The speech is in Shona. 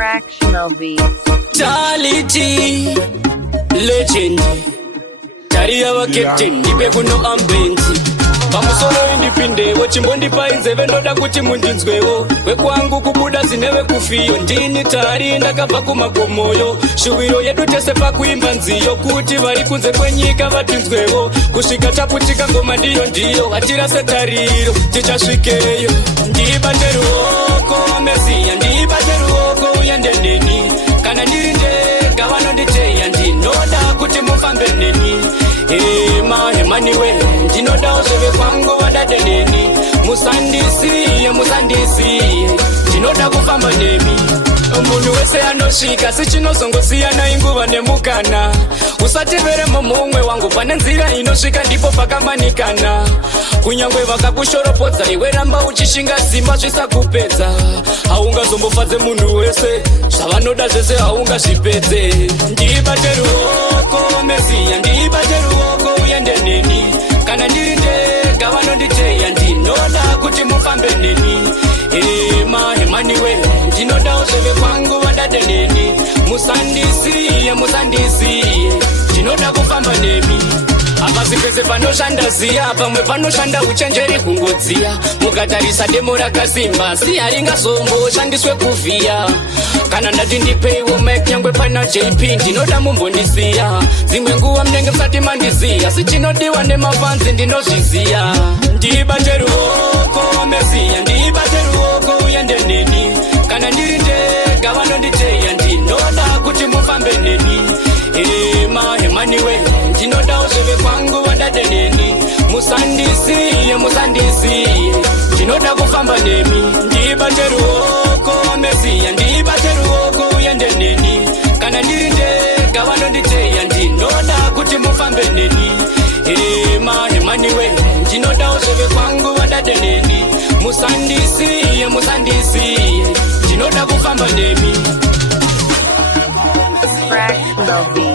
Fractional beats. Charlie T, legend. Taria wa captain, nipe kuno ambenzi. Pamusoro indipinde, wachimbondi inze vendoda kuti mundinzwewo. Wekwangu kubuda zinewe kufiyo, ndini tari ndakabva kumagomoyo. Shuwiro yedu tese pakuimba nziyo, kuti vari kunze kwenyika vatinzwewo. Kusvika taputika ngoma ndiyo, atira setariro, tichasvikeyo. Ndibate ruoko, Mesiya, ndibate ruoko, uyende neni. Kana ndiri ndega vanonditeya, ndinoda kuti mufambe neni. Hemaniwe, ndinoda uzove kwangu vadade neni. Musandisiye, ndinoda kufamba nemi. Munhu wese anosvika sichinozongosiyana inguva nemukana. Usativere mumwe wangu pane nzira inosvika ndipo pakamanikana. Kunyangwe vakakushoropodza iwe ramba uchishinga simba zvisakupedza. Haungazombofadze munhu wese zvavanoda zvese haungazvipedze. Ndibate ruoko Mesiya, ndibate ruoko uyende neni. Kana ndiri ndega vanonditeya, ndinoda kuti mufambe neni. Hemaniwe, ndinoda uzove kwangu vadade neni. Musandisiye, ndinoda kufamba nemi. Apasi pese panoshanda ziya, pamwe panoshanda uchenjeri kungodziya. Mukatarisa demo rakasimba, siya ringazomboshandiswe kuvhiya. Kana ndati ndipeiwo mic nyangwe pana JP, ndinoda mumbondisiya. Dzimwe nguva munenge musati mandiziya, sichinodiwa nemafanzi ndinozviziya. Ndibate ruoko Mesiya, ndibate ruoko uyende neni. Kana ndiri ndega vanonditeya, ndinoda kuti mufambe neni. Hemaniwe, ndinoda uzove kwangu vadade neni. Musandisiye, ndinoda kufamba nemi. Ndibate ruoko Mesiya, ndibate ruoko uyende neni. Kana ndiri ndega vanonditeya, ndinoda kuti mufambe neni. Hemaniwe, ndinoda uzove kwangu vadade neni. Musandisiye, ndinoda kufamba nemi. Fractional beats.